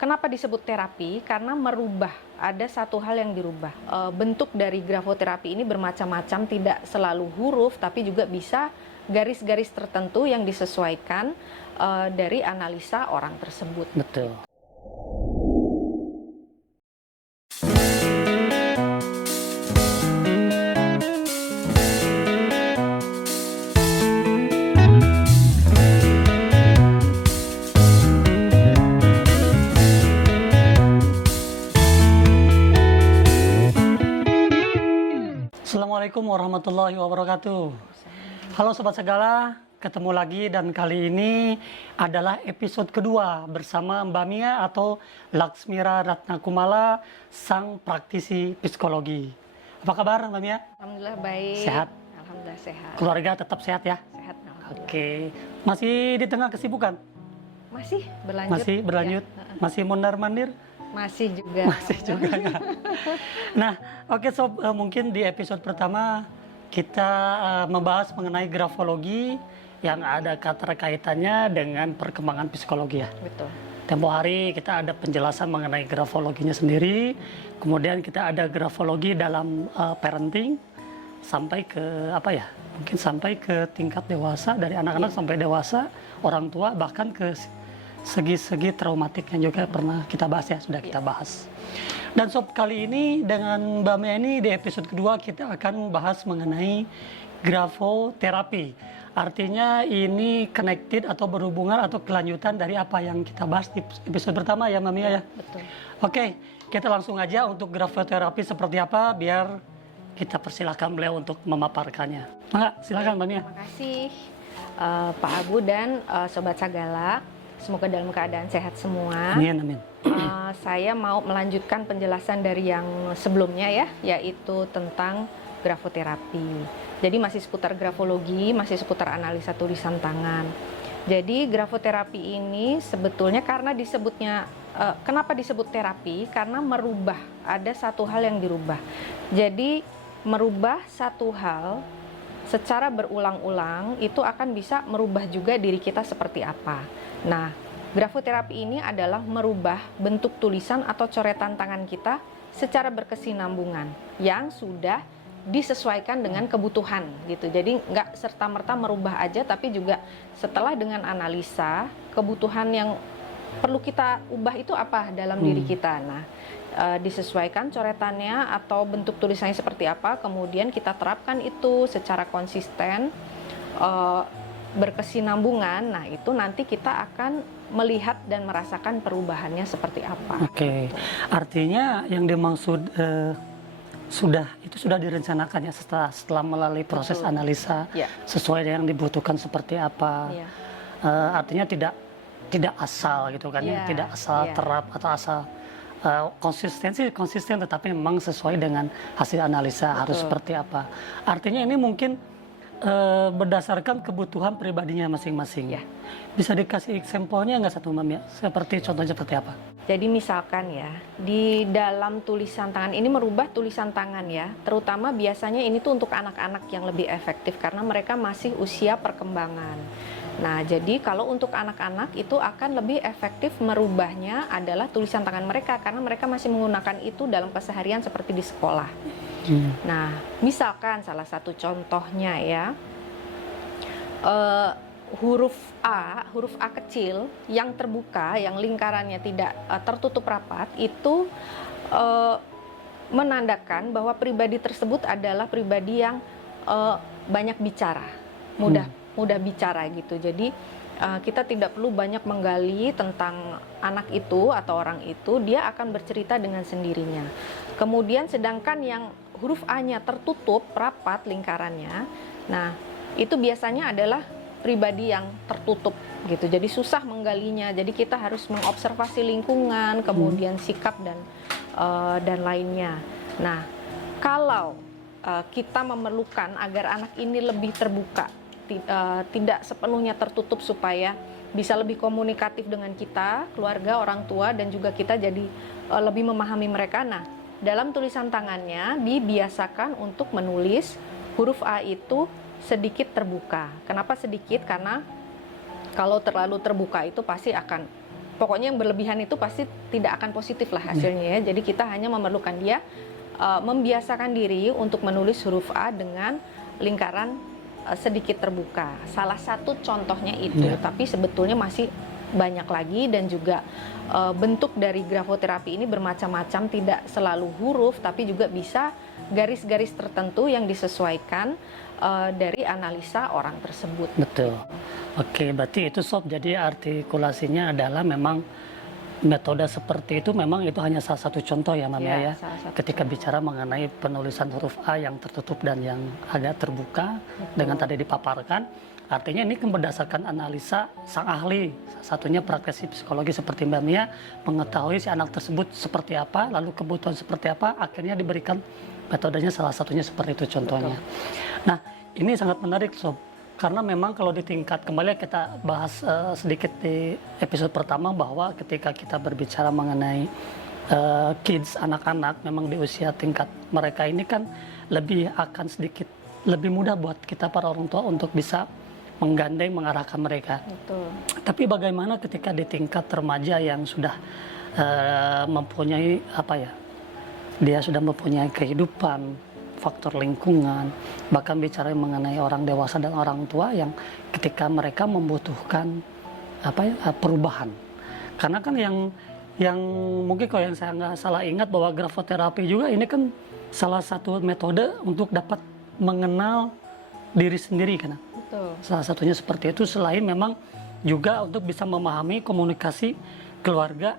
Kenapa disebut terapi? Karena merubah, ada satu hal yang dirubah. Bentuk dari grafoterapi ini bermacam-macam, tidak selalu huruf, tapi juga bisa garis-garis tertentu yang disesuaikan dari analisa orang tersebut. Betul. Assalamualaikum warahmatullahi wabarakatuh. Halo Sobat Segala, ketemu lagi dan kali ini adalah episode kedua bersama Mbak Mia atau Laksmira Ratnakumala, sang praktisi psikologi. Apa kabar Mbak Mia? Alhamdulillah baik. Sehat? Alhamdulillah sehat. Keluarga tetap sehat ya? Sehat. Alhamdulillah. Oke, masih di tengah kesibukan? Masih berlanjut. Masih berlanjut? Ya. Masih mondar-mandir? Masih juga. Masih juga ya. Nah, oke Sob, mungkin di episode pertama kita membahas mengenai grafologi yang ada keterkaitannya dengan perkembangan psikologi ya. Betul. Tempo hari kita ada penjelasan mengenai grafologinya sendiri, kemudian kita ada grafologi dalam parenting sampai ke apa ya? Mungkin sampai ke tingkat dewasa, dari anak-anak sampai dewasa, orang tua, bahkan ke segi-segi traumatik yang juga pernah kita bahas ya, sudah kita bahas. Dan Sob, kali ini dengan Mbak Mia ini di episode kedua kita akan bahas mengenai grafoterapi. Artinya ini connected atau berhubungan atau kelanjutan dari apa yang kita bahas di episode pertama ya Mbak Mia ya. Betul. Oke, kita langsung aja untuk grafoterapi seperti apa biar kita persilahkan beliau untuk memaparkannya. Maka silakan Mbak Mia. Terima kasih Pak Abu dan Sobat Sagala. Semoga dalam keadaan sehat semua. Amin, amin. Saya mau melanjutkan penjelasan dari yang sebelumnya ya, yaitu tentang grafoterapi. Jadi masih seputar grafologi, masih seputar analisa tulisan tangan. Jadi grafoterapi ini sebetulnya karena disebutnya, kenapa disebut terapi? Karena merubah, ada satu hal yang dirubah. Jadi merubah satu hal secara berulang-ulang itu akan bisa merubah juga diri kita seperti apa. Nah, grafoterapi ini adalah merubah bentuk tulisan atau coretan tangan kita secara berkesinambungan yang sudah disesuaikan dengan kebutuhan gitu. Jadi nggak serta-merta merubah aja, tapi juga setelah dengan analisa kebutuhan yang perlu kita ubah itu apa dalam diri kita. Nah, disesuaikan coretannya atau bentuk tulisannya seperti apa, kemudian kita terapkan itu secara konsisten, berkesinambungan. Nah, itu nanti kita akan melihat dan merasakan perubahannya seperti apa. Oke. Artinya yang dimaksud sudah direncanakan ya setelah melalui proses Betul. analisa Ya. sesuai dengan yang dibutuhkan seperti apa. Ya. Artinya tidak asal gitu kan ya, Ya, tidak asal ya. terap atau asal konsisten, tetapi memang sesuai dengan hasil analisa. Betul. Harus seperti apa. Artinya ini mungkin berdasarkan kebutuhan pribadinya masing-masing. Ya. Bisa dikasih sampelnya nggak satu Mbak Mia? Contohnya seperti apa? Jadi misalkan ya, di dalam tulisan tangan ini merubah tulisan tangan ya, terutama biasanya ini tuh untuk anak-anak yang lebih efektif karena mereka masih usia perkembangan. Nah, jadi kalau untuk anak-anak itu akan lebih efektif merubahnya adalah tulisan tangan mereka karena mereka masih menggunakan itu dalam keseharian seperti di sekolah. Nah, misalkan salah satu contohnya ya, huruf A kecil yang terbuka, yang lingkarannya tidak tertutup rapat, itu menandakan bahwa pribadi tersebut adalah pribadi yang banyak bicara, mudah bicara gitu. Jadi kita tidak perlu banyak menggali tentang anak itu atau orang itu, dia akan bercerita dengan sendirinya. Kemudian sedangkan yang huruf A-nya tertutup rapat lingkarannya, nah itu biasanya adalah pribadi yang tertutup gitu. Jadi susah menggalinya. Jadi kita harus mengobservasi lingkungan, kemudian sikap dan lainnya. Nah, kalau kita memerlukan agar anak ini lebih terbuka, tidak sepenuhnya tertutup supaya bisa lebih komunikatif dengan kita, keluarga, orang tua, dan juga kita jadi lebih memahami mereka. Nah, dalam tulisan tangannya dibiasakan untuk menulis huruf A itu sedikit terbuka. Kenapa sedikit? Karena kalau terlalu terbuka itu pasti akan pokoknya yang berlebihan itu pasti tidak akan positif lah hasilnya ya. Jadi kita hanya memerlukan dia membiasakan diri untuk menulis huruf A dengan lingkaran sedikit terbuka. Salah satu contohnya itu, tapi sebetulnya masih banyak lagi, dan juga bentuk dari grafoterapi ini bermacam-macam, tidak selalu huruf tapi juga bisa garis-garis tertentu yang disesuaikan dari analisa orang tersebut. Betul. Oke, berarti itu Sob, jadi artikulasinya adalah memang metode seperti itu, memang itu hanya salah satu contoh ya Ma'am ya. Ketika bicara mengenai penulisan huruf A yang tertutup dan yang agak terbuka. Betul. Dengan tadi dipaparkan, artinya ini kan berdasarkan analisa sang ahli, satunya praktisi psikologi seperti Mbak Mia, mengetahui si anak tersebut seperti apa, lalu kebutuhan seperti apa, akhirnya diberikan metodenya, salah satunya seperti itu contohnya. Betul. Nah, ini sangat menarik Sob, karena memang kalau di tingkat, kembali kita bahas sedikit di episode pertama, bahwa ketika kita berbicara mengenai kids, anak-anak, memang di usia tingkat mereka ini kan lebih akan sedikit lebih mudah buat kita para orang tua untuk bisa menggandeng, mengarahkan mereka. Betul. Tapi bagaimana ketika di tingkat remaja yang sudah mempunyai apa ya, dia sudah mempunyai kehidupan, faktor lingkungan, bahkan bicara mengenai orang dewasa dan orang tua yang ketika mereka membutuhkan apa ya, perubahan. Karena kan yang mungkin kalau yang saya nggak salah ingat, bahwa grafoterapi juga ini kan salah satu metode untuk dapat mengenal diri sendiri kan. Betul. Salah satunya seperti itu, selain memang juga untuk bisa memahami komunikasi keluarga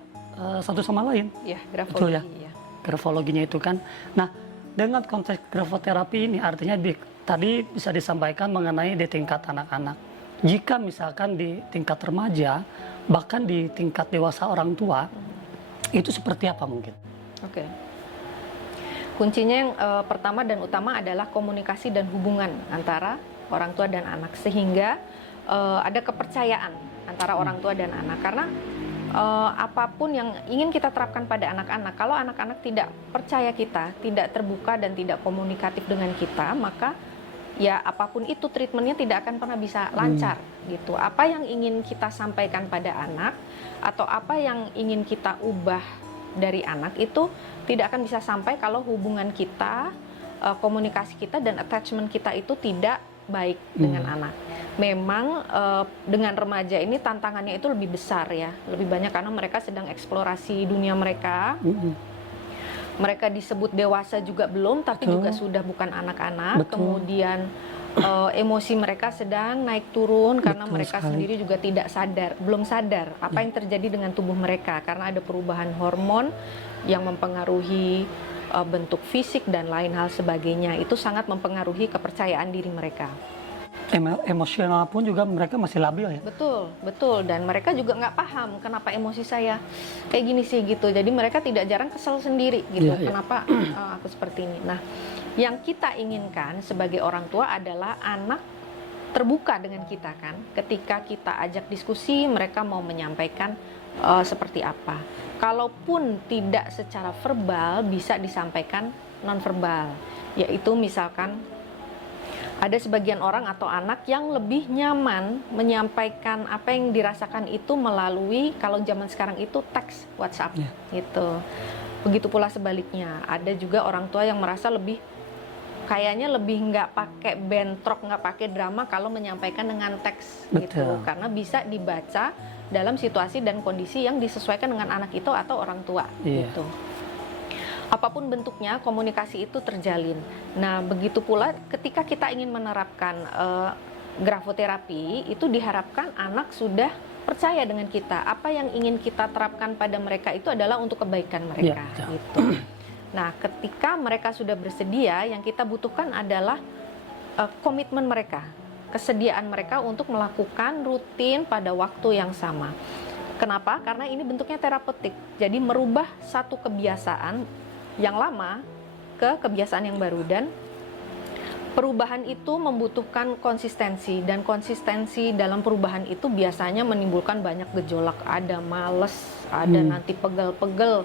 satu sama lain. Ya, grafologi. Betul ya. Grafologinya itu kan. Nah, dengan konteks grafoterapi ini artinya tadi bisa disampaikan mengenai di tingkat anak-anak. Jika misalkan di tingkat remaja, bahkan di tingkat dewasa orang tua, itu seperti apa mungkin? Oke. Kuncinya yang pertama dan utama adalah komunikasi dan hubungan antara orang tua dan anak, sehingga ada kepercayaan antara orang tua dan anak. Karena apapun yang ingin kita terapkan pada anak-anak, kalau anak-anak tidak percaya kita, tidak terbuka dan tidak komunikatif dengan kita, maka ya apapun itu treatmentnya tidak akan pernah bisa lancar gitu. Apa yang ingin kita sampaikan pada anak atau apa yang ingin kita ubah dari anak itu tidak akan bisa sampai kalau hubungan kita, komunikasi kita dan attachment kita itu tidak baik dengan anak. Memang dengan remaja ini tantangannya itu lebih besar ya, lebih banyak karena mereka sedang eksplorasi dunia mereka. Mereka disebut dewasa juga belum, tapi juga sudah bukan anak-anak. Kemudian emosi mereka sedang naik turun karena mereka sendiri juga tidak sadar, belum sadar apa yang terjadi dengan tubuh mereka, karena ada perubahan hormon yang mempengaruhi bentuk fisik dan lain hal sebagainya. Itu sangat mempengaruhi kepercayaan diri mereka. Emosional pun juga mereka masih labil ya? Betul, betul. Dan mereka juga nggak paham kenapa emosi saya kayak gini sih gitu. Jadi mereka tidak jarang kesel sendiri gitu. Kenapa aku seperti ini. Nah, yang kita inginkan sebagai orang tua adalah anak terbuka dengan kita kan. Ketika kita ajak diskusi, mereka mau menyampaikan seperti apa. Kalaupun tidak secara verbal, bisa disampaikan nonverbal. Yaitu misalkan ada sebagian orang atau anak yang lebih nyaman menyampaikan apa yang dirasakan itu melalui, kalau zaman sekarang itu teks WhatsApp gitu. Begitu pula sebaliknya, ada juga orang tua yang merasa lebih kayaknya lebih nggak pakai bentrok, nggak pakai drama kalau menyampaikan dengan teks gitu, karena bisa dibaca dalam situasi dan kondisi yang disesuaikan dengan anak itu atau orang tua gitu. Apapun bentuknya, komunikasi itu terjalin. Nah, begitu pula ketika kita ingin menerapkan grafoterapi, itu diharapkan anak sudah percaya dengan kita. Apa yang ingin kita terapkan pada mereka itu adalah untuk kebaikan mereka. Gitu. Nah, ketika mereka sudah bersedia, yang kita butuhkan adalah komitmen mereka, kesediaan mereka untuk melakukan rutin pada waktu yang sama. Kenapa? Karena ini bentuknya terapeutik. Jadi merubah satu kebiasaan yang lama ke kebiasaan yang baru, dan perubahan itu membutuhkan konsistensi, dan konsistensi dalam perubahan itu biasanya menimbulkan banyak gejolak. Ada males, ada nanti pegel-pegel,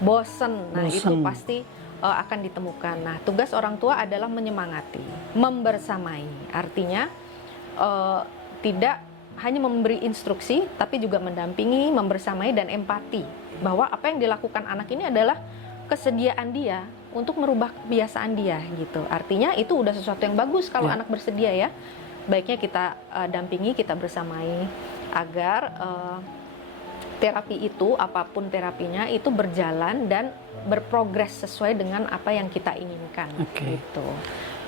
bosen. Nah, itu pasti akan ditemukan. Nah, tugas orang tua adalah menyemangati, membersamai. Artinya tidak hanya memberi instruksi, tapi juga mendampingi, membersamai, dan empati. Bahwa apa yang dilakukan anak ini adalah kesediaan dia untuk merubah kebiasaan dia gitu. Artinya itu udah sesuatu yang bagus kalau anak bersedia ya. Baiknya kita dampingi, kita bersamai agar terapi itu, apapun terapinya, itu berjalan dan berprogres sesuai dengan apa yang kita inginkan gitu.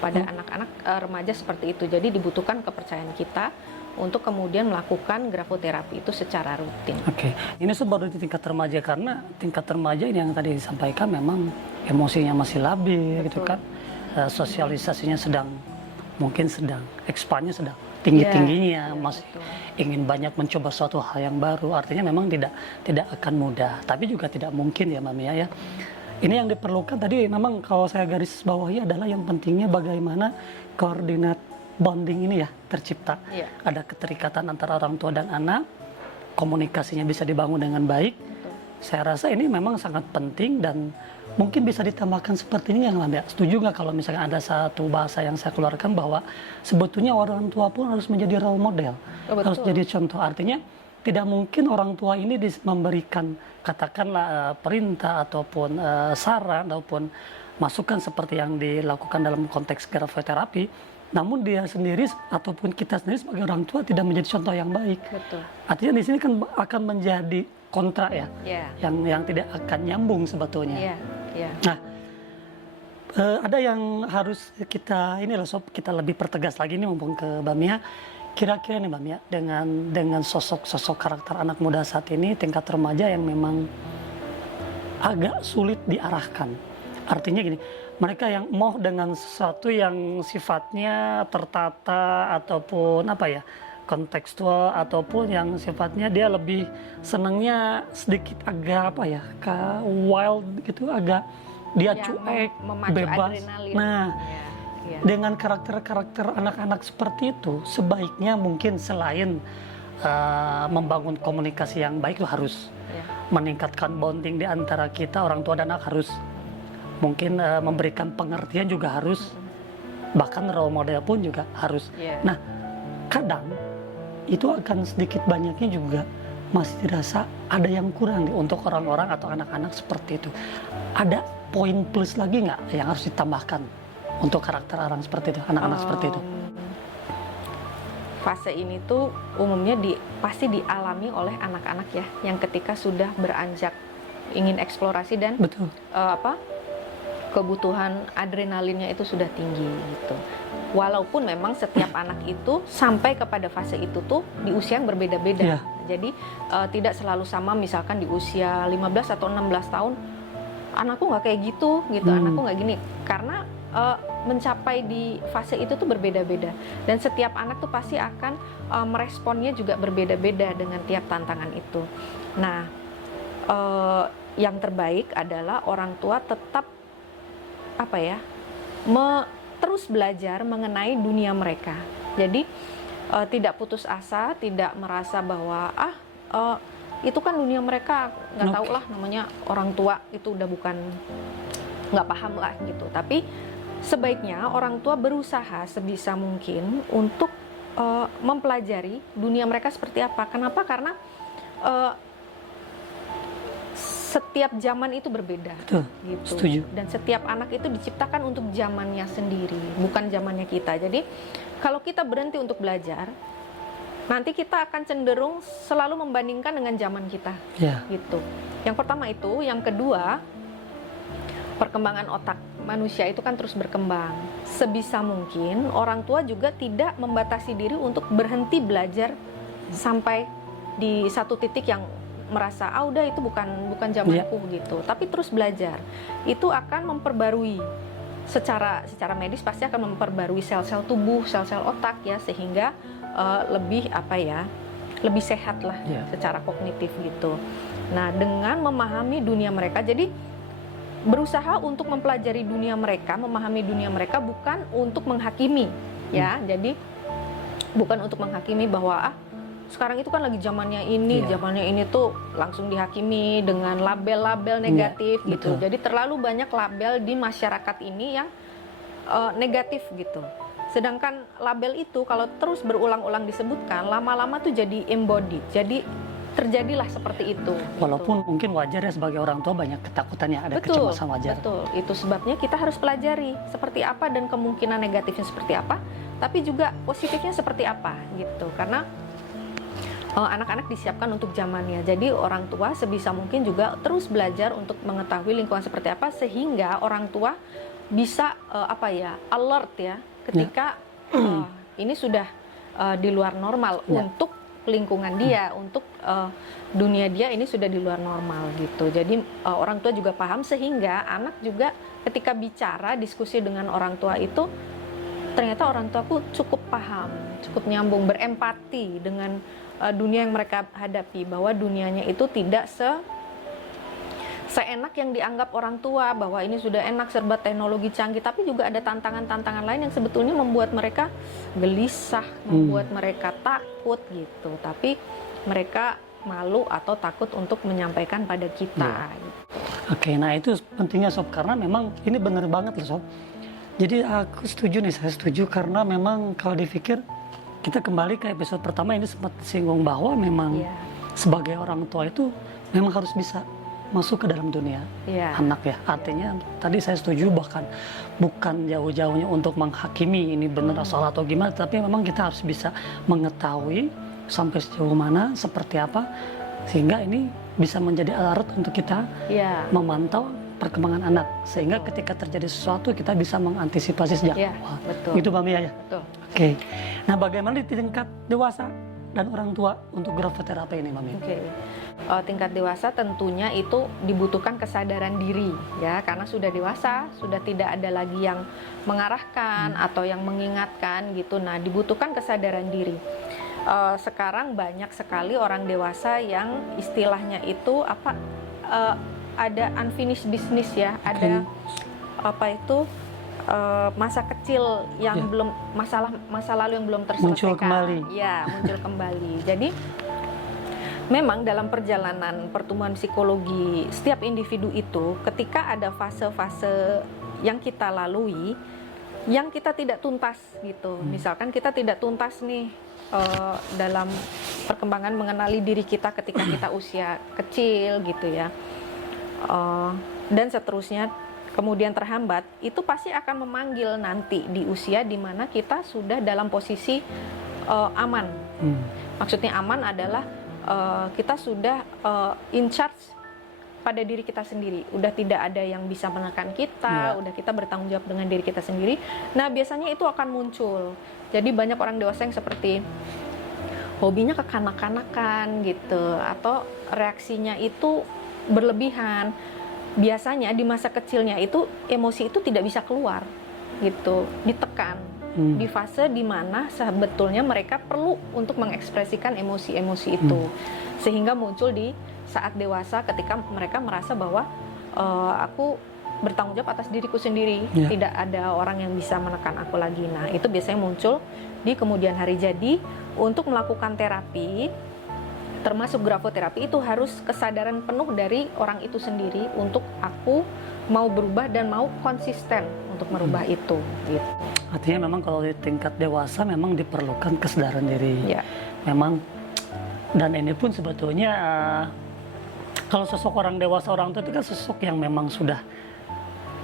Pada anak-anak remaja seperti itu. Jadi dibutuhkan kepercayaan kita untuk kemudian melakukan grafoterapi itu secara rutin. Ini baru di tingkat remaja, karena tingkat remaja ini yang tadi disampaikan memang emosinya masih labil gitu kan. Sosialisasinya mungkin sedang ekspannya sedang tinggi-tingginya, masih ingin banyak mencoba suatu hal yang baru. Artinya memang tidak akan mudah, tapi juga tidak mungkin ya Mbak Mia ya. Ini yang diperlukan tadi memang kalau saya garis bawahi adalah yang pentingnya bagaimana koordinat bonding ini ya tercipta. Ada keterikatan antara orang tua dan anak, komunikasinya bisa dibangun dengan baik. Saya rasa ini memang sangat penting dan mungkin bisa ditambahkan seperti ini yang Mbak. Setuju nggak kalau misalnya ada satu bahasa yang saya keluarkan bahwa sebetulnya orang tua pun harus menjadi role model, harus jadi contoh. Artinya tidak mungkin orang tua ini memberikan katakanlah perintah ataupun saran ataupun masukan seperti yang dilakukan dalam konteks grafoterapi, namun dia sendiri ataupun kita sendiri sebagai orang tua tidak menjadi contoh yang baik. Artinya di sini kan akan menjadi kontra ya, yang tidak akan nyambung sebetulnya. Nah, ada yang harus kita kita lebih pertegas lagi nih mumpung ke Mbak Mia. Kira-kira nih Mbak Mia, dengan sosok karakter anak muda saat ini tingkat remaja yang memang agak sulit diarahkan. Artinya gini, mereka yang mau dengan sesuatu yang sifatnya tertata ataupun kontekstual, ataupun yang sifatnya dia lebih senangnya sedikit agak wild gitu, agak dia cuek, bebas. Nah, dengan karakter-karakter anak-anak seperti itu, sebaiknya mungkin selain membangun komunikasi yang baik, itu harus meningkatkan bonding di antara kita orang tua dan anak, harus mungkin memberikan pengertian juga harus, bahkan role model pun juga harus. Nah, kadang itu akan sedikit banyaknya juga masih dirasa ada yang kurang nih untuk orang-orang atau anak-anak seperti itu. Ada poin plus lagi nggak yang harus ditambahkan untuk karakter orang seperti itu, anak-anak seperti itu? Fase ini tuh umumnya pasti dialami oleh anak-anak ya, yang ketika sudah beranjak ingin eksplorasi dan kebutuhan adrenalinnya itu sudah tinggi gitu. Walaupun memang setiap anak itu sampai kepada fase itu tuh di usia yang berbeda-beda. Jadi tidak selalu sama, misalkan di usia 15 atau 16 tahun anakku nggak kayak gitu, anakku nggak gini. Karena mencapai di fase itu tuh berbeda-beda, dan setiap anak tuh pasti akan meresponnya juga berbeda-beda dengan tiap tantangan itu. Nah, yang terbaik adalah orang tua tetap terus belajar mengenai dunia mereka. Jadi tidak putus asa, tidak merasa bahwa itu kan dunia mereka, nggak tahu lah, namanya orang tua itu udah bukan, nggak paham lah gitu. Tapi sebaiknya orang tua berusaha sebisa mungkin untuk mempelajari dunia mereka seperti apa. Kenapa? Karena setiap zaman itu berbeda. Gitu. Setuju. Dan setiap anak itu diciptakan untuk zamannya sendiri, bukan zamannya kita. Jadi kalau kita berhenti untuk belajar, nanti kita akan cenderung selalu membandingkan dengan zaman kita. Gitu. Yang pertama itu, yang kedua, perkembangan otak manusia itu kan terus berkembang. Sebisa mungkin orang tua juga tidak membatasi diri untuk berhenti belajar sampai di satu titik yang merasa udah itu bukan zamanku gitu. Tapi terus belajar. Itu akan memperbarui secara medis, pasti akan memperbarui sel-sel tubuh, sel-sel otak ya, sehingga lebih lebih sehat lah secara kognitif gitu. Nah, dengan memahami dunia mereka, jadi berusaha untuk mempelajari dunia mereka, memahami dunia mereka, bukan untuk menghakimi ya. Jadi bukan untuk menghakimi bahwa sekarang itu kan lagi zamannya ini tuh langsung dihakimi dengan label-label negatif gitu. Jadi terlalu banyak label di masyarakat ini yang negatif gitu. Sedangkan label itu kalau terus berulang-ulang disebutkan, lama-lama tuh jadi embodied. Jadi terjadilah seperti itu. Walaupun mungkin wajar ya sebagai orang tua banyak ketakutannya, ada kecemasan wajar. Betul, itu sebabnya kita harus pelajari seperti apa dan kemungkinan negatifnya seperti apa, tapi juga positifnya seperti apa gitu. Karena anak-anak disiapkan untuk zamannya. Jadi orang tua sebisa mungkin juga terus belajar untuk mengetahui lingkungan seperti apa sehingga orang tua bisa alert ya ketika ini sudah di luar normal untuk lingkungan dia, untuk dunia dia ini sudah di luar normal gitu. Jadi orang tua juga paham sehingga anak juga ketika bicara diskusi dengan orang tua itu ternyata orang tuaku cukup paham, cukup nyambung, berempati dengan dunia yang mereka hadapi, bahwa dunianya itu tidak seenak yang dianggap orang tua, bahwa ini sudah enak serba teknologi canggih, tapi juga ada tantangan-tantangan lain yang sebetulnya membuat mereka gelisah, membuat mereka takut gitu. Tapi mereka malu atau takut untuk menyampaikan pada kita. Gitu. Oke, nah itu pentingnya Sob, karena memang ini bener banget loh Sob. Jadi aku setuju nih, saya setuju karena memang kalau dipikir kita kembali ke episode pertama ini sempat disinggung bahwa memang sebagai orang tua itu memang harus bisa masuk ke dalam dunia anak ya. Artinya tadi saya setuju, bahkan bukan jauh-jauhnya untuk menghakimi ini benar salah atau gimana, tapi memang kita harus bisa mengetahui sampai sejauh mana, seperti apa, sehingga ini bisa menjadi alert untuk kita memantau perkembangan anak, sehingga ketika terjadi sesuatu kita bisa mengantisipasi sejak awal. Gitu Mbak Mia ya? Betul. Oke. Nah bagaimana di tingkat dewasa dan orang tua untuk grafoterapi ini Mbak Mia? Tingkat dewasa tentunya itu dibutuhkan kesadaran diri ya, karena sudah dewasa, sudah tidak ada lagi yang mengarahkan atau yang mengingatkan gitu. Nah, dibutuhkan kesadaran diri. Sekarang banyak sekali orang dewasa yang istilahnya itu ada unfinished business ya, ada masa kecil yang belum, masa lalu yang belum terselesaikan. Muncul kembali. Ya, muncul kembali. Jadi memang dalam perjalanan pertumbuhan psikologi setiap individu itu, ketika ada fase-fase yang kita lalui, yang kita tidak tuntas gitu. Misalkan kita tidak tuntas nih dalam perkembangan mengenali diri kita ketika kita usia kecil gitu ya, dan seterusnya, kemudian terhambat, itu pasti akan memanggil nanti di usia di mana kita sudah dalam posisi aman. Maksudnya aman adalah kita sudah in charge pada diri kita sendiri, udah tidak ada yang bisa menekan kita, udah kita bertanggung jawab dengan diri kita sendiri. Nah biasanya itu akan muncul. Jadi banyak orang dewasa yang seperti hobinya kekanak-kanakan gitu, atau reaksinya itu berlebihan. Biasanya di masa kecilnya itu emosi itu tidak bisa keluar gitu, ditekan di fase dimana sebetulnya mereka perlu untuk mengekspresikan emosi-emosi itu, sehingga muncul di saat dewasa ketika mereka merasa bahwa aku bertanggung jawab atas diriku sendiri, tidak ada orang yang bisa menekan aku lagi. Nah itu biasanya muncul di kemudian hari. Jadi untuk melakukan terapi, termasuk grafoterapi, itu harus kesadaran penuh dari orang itu sendiri untuk aku mau berubah dan mau konsisten untuk merubah itu gitu. Artinya memang kalau di tingkat dewasa memang diperlukan kesadaran diri. Memang, dan ini pun sebetulnya kalau sosok orang dewasa, orang tua itu kan sosok yang memang sudah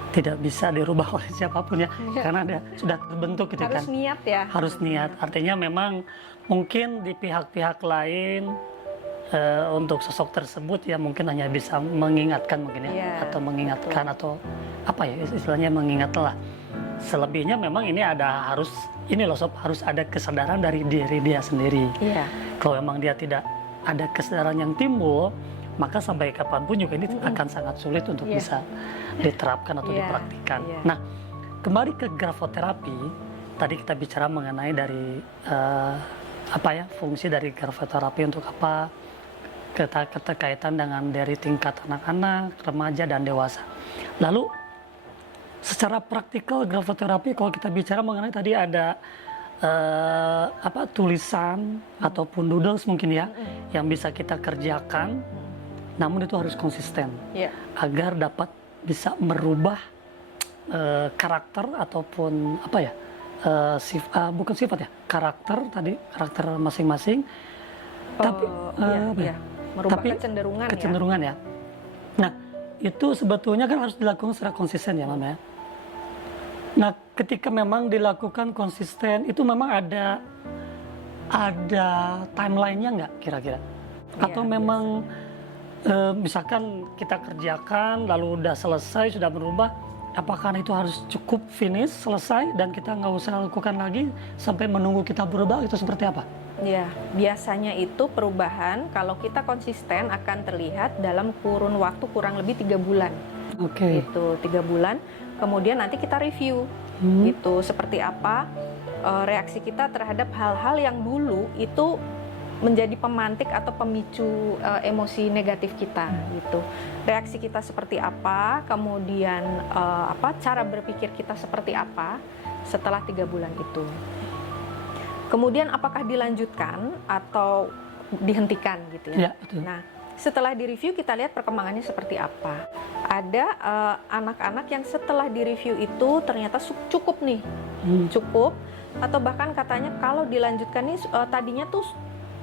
tidak bisa dirubah oleh siapapun ya, karena dia sudah terbentuk gitu. Harus niat ya. Harus niat. Artinya memang mungkin di pihak-pihak lain untuk sosok tersebut ya mungkin hanya bisa mengingatkan mungkin ya, atau mengingatkan atau apa ya istilahnya, mengingatlah. Selebihnya memang ini harus ada kesadaran dari diri dia sendiri. Kalau memang dia tidak ada kesadaran yang timbul, maka sampai kapanpun juga ini akan sangat sulit untuk bisa diterapkan atau dipraktikkan. Nah, kembali ke grafoterapi, tadi kita bicara mengenai dari fungsi dari grafoterapi untuk apa, keterkaitan dengan dari tingkat anak-anak, remaja dan dewasa. Lalu secara praktikal grafoterapi, kalau kita bicara mengenai tadi ada tulisan ataupun doodles mungkin ya, yang bisa kita kerjakan, namun itu harus konsisten agar dapat bisa merubah karakter ataupun bukan sifat ya, karakter masing-masing. Tapi apa ya? Merubah Tapi kecenderungan ya. Nah, itu sebetulnya kan harus dilakukan secara konsisten ya, Mam ya. Nah, ketika memang dilakukan konsisten, itu memang ada timeline-nya nggak kira-kira? Atau memang misalkan kita kerjakan lalu udah selesai, sudah berubah, apakah itu harus cukup finish, selesai, dan kita nggak usah lakukan lagi sampai menunggu kita berubah, itu seperti apa? Ya, biasanya itu perubahan kalau kita konsisten akan terlihat dalam kurun waktu kurang lebih 3 bulan. Oke. Gitu, 3 bulan. Kemudian nanti kita review, gitu, seperti apa reaksi kita terhadap hal-hal yang dulu itu menjadi pemantik atau pemicu emosi negatif kita, gitu. Reaksi kita seperti apa, kemudian cara berpikir kita seperti apa setelah 3 bulan itu. Kemudian apakah dilanjutkan atau dihentikan gitu ya. Betul. Nah, setelah direview kita lihat perkembangannya seperti apa. Ada anak-anak yang setelah direview itu ternyata cukup nih, cukup, atau bahkan katanya kalau dilanjutkan nih tadinya tuh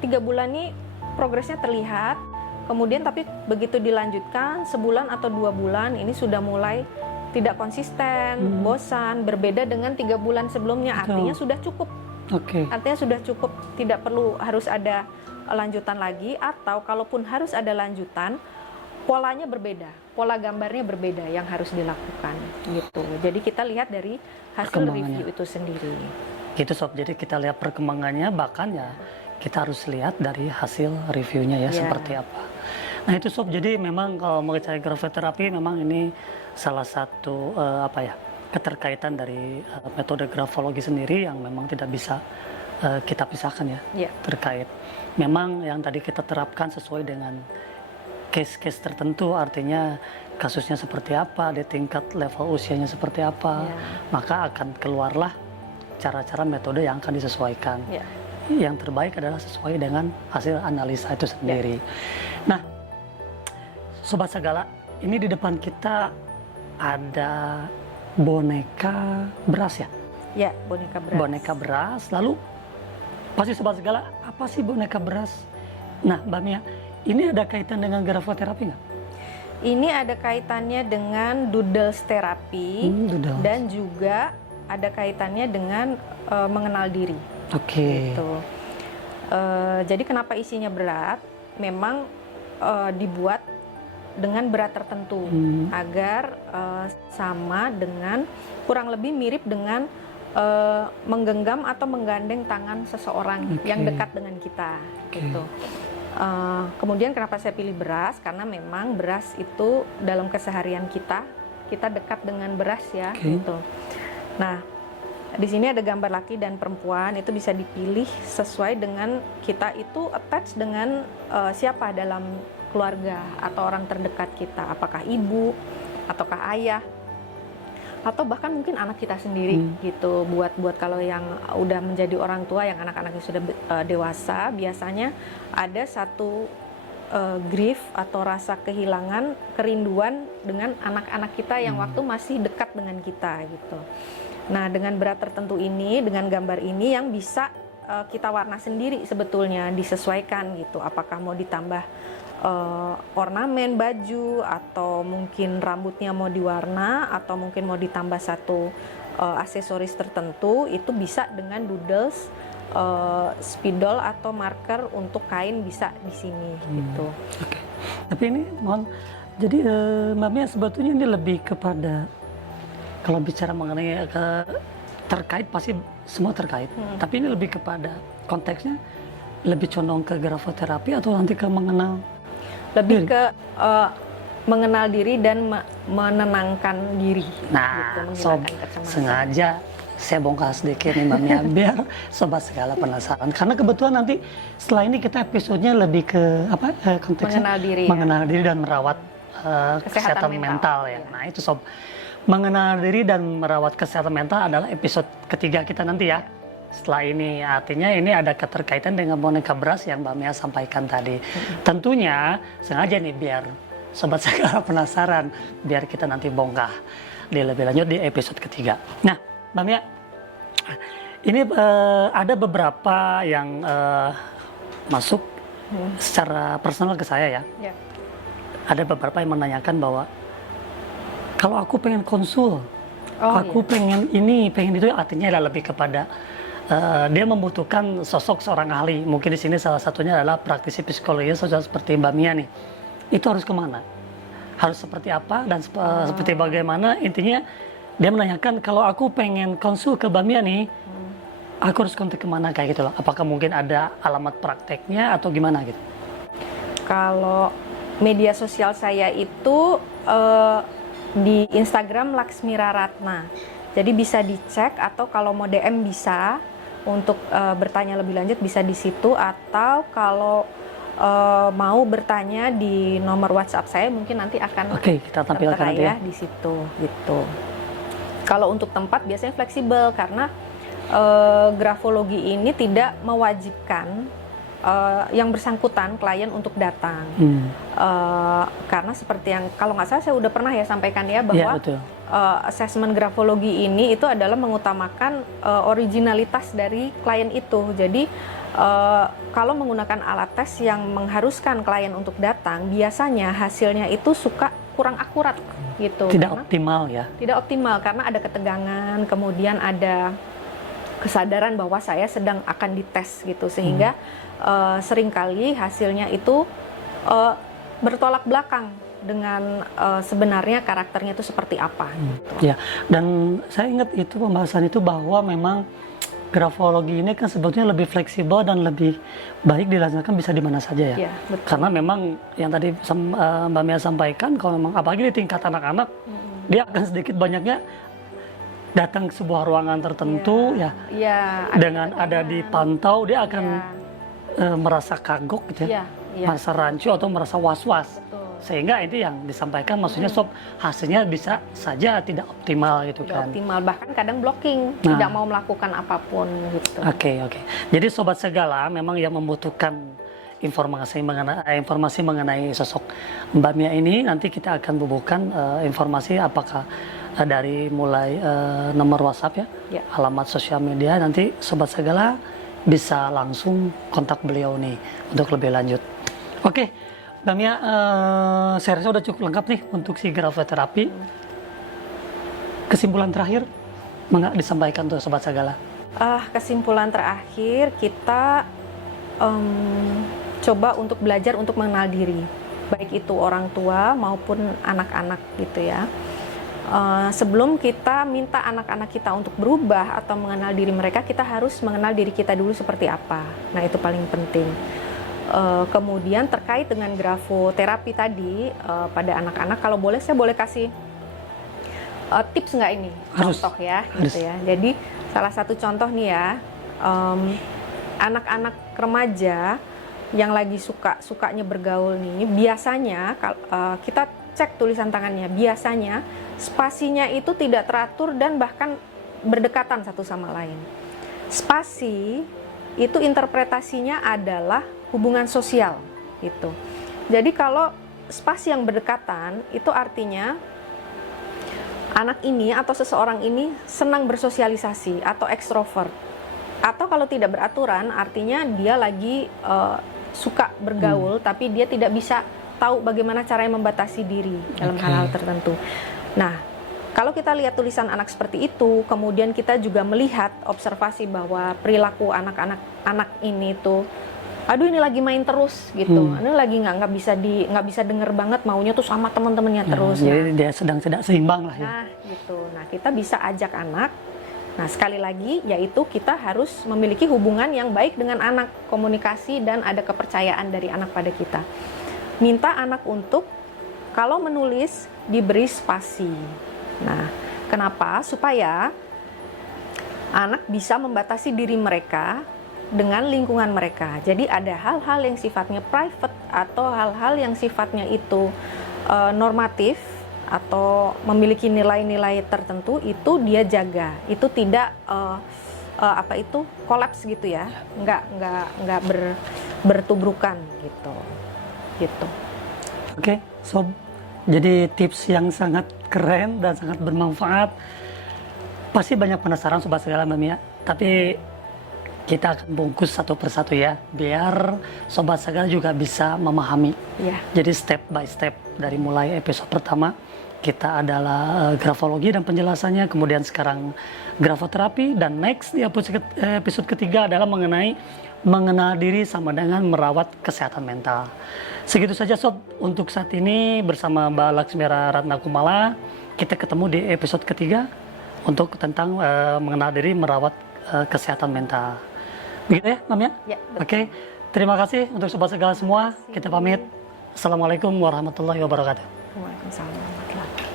3 bulan nih progresnya terlihat, kemudian tapi begitu dilanjutkan sebulan atau 2 bulan ini sudah mulai tidak konsisten, bosan, berbeda dengan 3 bulan sebelumnya. Artinya sudah cukup. Artinya sudah cukup, tidak perlu harus ada lanjutan lagi, atau kalaupun harus ada lanjutan, polanya berbeda, pola gambarnya berbeda yang harus dilakukan gitu. Jadi kita lihat dari hasil review itu sendiri. Gitu Sob, jadi kita lihat perkembangannya, bahkan ya kita harus lihat dari hasil reviewnya ya seperti apa. Nah itu Sob, jadi memang kalau mengenai grafoterapi memang ini salah satu keterkaitan dari metode grafologi sendiri yang memang tidak bisa kita pisahkan ya. Terkait. Memang yang tadi kita terapkan sesuai dengan case-case tertentu, artinya kasusnya seperti apa, di tingkat level usianya seperti apa, maka akan keluarlah cara-cara metode yang akan disesuaikan. Yang terbaik adalah sesuai dengan hasil analisa itu sendiri. Nah, Sobat Sagala, ini di depan kita ada boneka beras ya? Ya, boneka beras. Boneka beras, lalu pasti Sobat Segala, apa sih boneka beras? Nah, Mbak Mia, ini ada kaitan dengan grafoterapi nggak? Ini ada kaitannya dengan doodles terapi, dan juga ada kaitannya dengan mengenal diri. Gitu. Jadi kenapa isinya berat? Memang dibuat dengan berat tertentu agar sama dengan, kurang lebih mirip dengan menggenggam atau menggandeng tangan seseorang yang dekat dengan kita. Gitu. Kemudian kenapa saya pilih beras? Karena memang beras itu dalam keseharian kita dekat dengan beras ya. Gitu. Nah, di sini ada gambar laki dan perempuan, itu bisa dipilih sesuai dengan kita itu attach dengan siapa dalam keluarga atau orang terdekat kita, apakah ibu, ataukah ayah, atau bahkan mungkin anak kita sendiri gitu. Buat kalau yang udah menjadi orang tua, yang anak-anaknya sudah dewasa, biasanya ada satu grief atau rasa kehilangan, kerinduan dengan anak-anak kita yang waktu masih dekat dengan kita gitu. Nah, dengan berat tertentu ini, dengan gambar ini yang bisa kita warna sendiri sebetulnya, disesuaikan gitu. Apakah mau ditambah ornamen baju, atau mungkin rambutnya mau diwarna, atau mungkin mau ditambah satu aksesoris tertentu, itu bisa dengan doodles, spidol atau marker untuk kain bisa di sini gitu. Tapi ini mohon, jadi Mbak Mia sebetulnya ini lebih kepada, kalau bicara mengenai terkait pasti semua terkait, tapi ini lebih kepada konteksnya lebih condong ke grafoterapi atau nanti ke mengenal? Lebih ke mengenal diri dan menenangkan diri. Nah, gitu, sengaja saya bongkar sedikit nih Mbak Mia, biar Sobat Segala penasaran. Karena kebetulan nanti setelah ini kita episodenya lebih ke konteksnya mengenal diri dan merawat kesehatan mental ya. Nah itu Sob, mengenal diri dan merawat kesehatan mental adalah episode ketiga kita nanti ya. Setelah ini, artinya ini ada keterkaitan dengan boneka beras yang Mbak Mia sampaikan tadi. Tentunya sengaja nih biar Sobat Segala penasaran, biar kita nanti bongkar di lebih lanjut di episode ketiga. Nah, Mbak Mia, Ini ada beberapa yang masuk secara personal ke saya ya. Ya. Ada beberapa yang menanyakan bahwa kalau aku pengen konsul, aku pengen ini, pengen itu, artinya adalah lebih kepada dia membutuhkan sosok seorang ahli. Mungkin di sini salah satunya adalah praktisi psikologi seperti Mbak Mia nih. Itu harus kemana? Harus seperti apa dan seperti bagaimana? Intinya dia menanyakan kalau aku pengen konsul ke Mbak Mia nih, aku harus kontak kemana kayak gitu loh. Apakah mungkin ada alamat prakteknya atau gimana gitu? Kalau media sosial saya itu di Instagram Laksmira Ratna. Jadi bisa dicek, atau kalau mau DM bisa untuk bertanya lebih lanjut bisa di situ, atau kalau mau bertanya di nomor WhatsApp saya mungkin nanti akan kita tampilkan tertera nanti ya di situ gitu. Kalau untuk tempat biasanya fleksibel karena grafologi ini tidak mewajibkan yang bersangkutan klien untuk datang. Karena seperti yang kalau nggak salah saya udah pernah ya sampaikan ya bahwa asesmen grafologi ini itu adalah mengutamakan originalitas dari klien itu. Jadi kalau menggunakan alat tes yang mengharuskan klien untuk datang, biasanya hasilnya itu suka kurang akurat gitu. Tidak optimal ya. Tidak optimal karena ada ketegangan, kemudian ada kesadaran bahwa saya sedang akan dites gitu, sehingga seringkali hasilnya itu bertolak belakang dengan sebenarnya karakternya itu seperti apa. Gitu. Ya, dan saya ingat itu pembahasan itu bahwa memang grafologi ini kan sebetulnya lebih fleksibel dan lebih baik dilaksanakan bisa di mana saja ya. Ya, betul. Karena memang yang tadi Mbak Mia sampaikan, kalau memang apalagi di tingkat anak-anak, dia akan sedikit banyaknya datang ke sebuah ruangan tertentu dengan ada dipantau, dia akan merasa kagok gitu ya, merasa rancu atau merasa was-was. Sehingga itu yang disampaikan maksudnya sob hasilnya bisa saja tidak optimal gitu kan. Optimal, bahkan kadang blocking, tidak mau melakukan apapun gitu. Oke. Jadi sobat segala memang yang membutuhkan informasi mengenai sosok Mbak Mia ini, nanti kita akan bubuhkan informasi apakah dari mulai nomor WhatsApp ya, alamat sosial media, nanti sobat segala bisa langsung kontak beliau nih untuk lebih lanjut. Oke, Mbak Mia, saya rasa udah cukup lengkap nih untuk si grafoterapi. Kesimpulan terakhir disampaikan tuh sobat segala. Kesimpulan terakhir kita coba untuk belajar untuk mengenal diri, baik itu orang tua maupun anak-anak gitu ya. Sebelum kita minta anak-anak kita untuk berubah atau mengenal diri mereka, kita harus mengenal diri kita dulu seperti apa. Nah, itu paling penting. Kemudian terkait dengan grafoterapi tadi pada anak-anak, kalau boleh saya boleh kasih tips nggak ini? Contoh ya, gitu ya. Jadi salah satu contoh nih ya, anak-anak remaja yang lagi sukanya bergaul nih, biasanya kita cek tulisan tangannya, biasanya spasinya itu tidak teratur dan bahkan berdekatan satu sama lain. Spasi itu interpretasinya adalah hubungan sosial gitu. Jadi kalau spasi yang berdekatan itu artinya anak ini atau seseorang ini senang bersosialisasi atau ekstrovert. Atau kalau tidak beraturan artinya dia lagi suka bergaul tapi dia tidak bisa tahu bagaimana caranya membatasi diri dalam hal-hal tertentu. Nah, kalau kita lihat tulisan anak seperti itu, kemudian kita juga melihat observasi bahwa perilaku anak ini tuh, aduh ini lagi main terus gitu, ini lagi nggak bisa denger banget, maunya tuh sama teman-temannya terus. Jadi dia sedang tidak seimbang lah ya. Nah gitu, nah kita bisa ajak anak. Nah sekali lagi yaitu kita harus memiliki hubungan yang baik dengan anak, komunikasi dan ada kepercayaan dari anak pada kita. Minta anak untuk kalau menulis diberi spasi. Nah, kenapa? Supaya anak bisa membatasi diri mereka dengan lingkungan mereka. Jadi ada hal-hal yang sifatnya private atau hal-hal yang sifatnya itu normatif atau memiliki nilai-nilai tertentu, itu dia jaga. Itu tidak kolaps gitu ya. Nggak bertubrukan gitu. Oke, sob. Jadi tips yang sangat keren dan sangat bermanfaat. Pasti banyak penasaran sobat segala Mbak Mia. Tapi kita akan bungkus satu persatu ya, biar Sobat Sagala juga bisa memahami. Ya. Jadi step by step, dari mulai episode pertama kita adalah grafologi dan penjelasannya, kemudian sekarang grafoterapi, dan next di episode ketiga adalah mengenai mengenal diri sama dengan merawat kesehatan mental. Segitu saja Sob untuk saat ini bersama Mbak Laksmira Ratna Kumala. Kita ketemu di episode ketiga untuk tentang mengenal diri merawat kesehatan mental. Begitu ya, Mam ya? Ya, betul. Oke, terima kasih untuk Sobat Sagala semua. Kita pamit. Assalamualaikum warahmatullahi wabarakatuh. Waalaikumsalam warahmatullahi wabarakatuh.